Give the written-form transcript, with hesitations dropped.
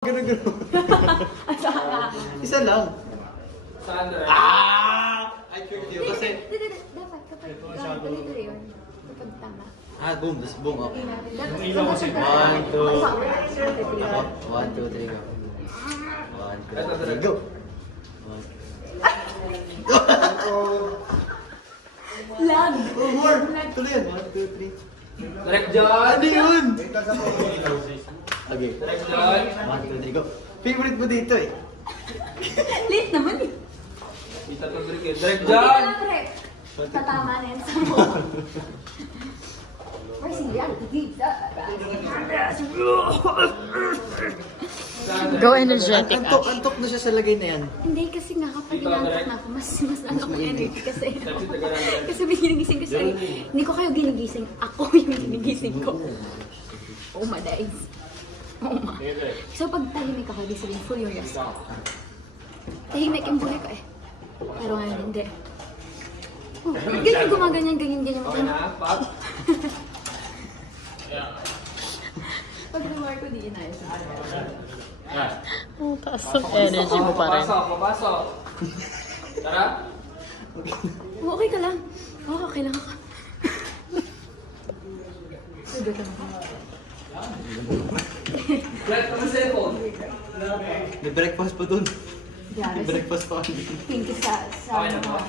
Ganun. Isa lang. Sandra. I tricked you kasi... Dapat kapag tuloy-tuloy yun. Kapag tama. Boom. Tapos boom, okay. Ilaw kasi. 1, 2... Ako? 1, 2, 3, go. 1, 2, 3, go. Lag! More! Tuloy yan. 1, 2, 3. Direct John. Ano yun? Okay. Direct John. 1, 2, 3, go. Favorite mo dito eh. Late naman eh. Kita to Direct Hindi John. ka lang, Rek. Tatama na yan sa mo. Where's the reality? Go energetic. Antok na siya sa lagay na yan. Hindi kasi nga kapag inantok na ako, mas ano ko energy kasi. Kasi may ginigising ko sa hindi ko kayo ginigising. Ako yung ginigising ko. Oh my days. Oh my. So pag tahimik ako, di sabihin full yung rest ako. Tahimik yung buhay ko eh. Pero ngayon hindi. Oh, ganyan gumaganyan. Okay na, Pop. Pag nawar ko, di inayos. Ang taas ng energy mo pa rin. Papasok. Tara. Okay ka lang. Oo, okay lang ako. Sagot lang ako. Flat pa sa cellphone. May breakfast pa dun. Grabe. May breakfast pa. Thank you sa Okay na mga ba?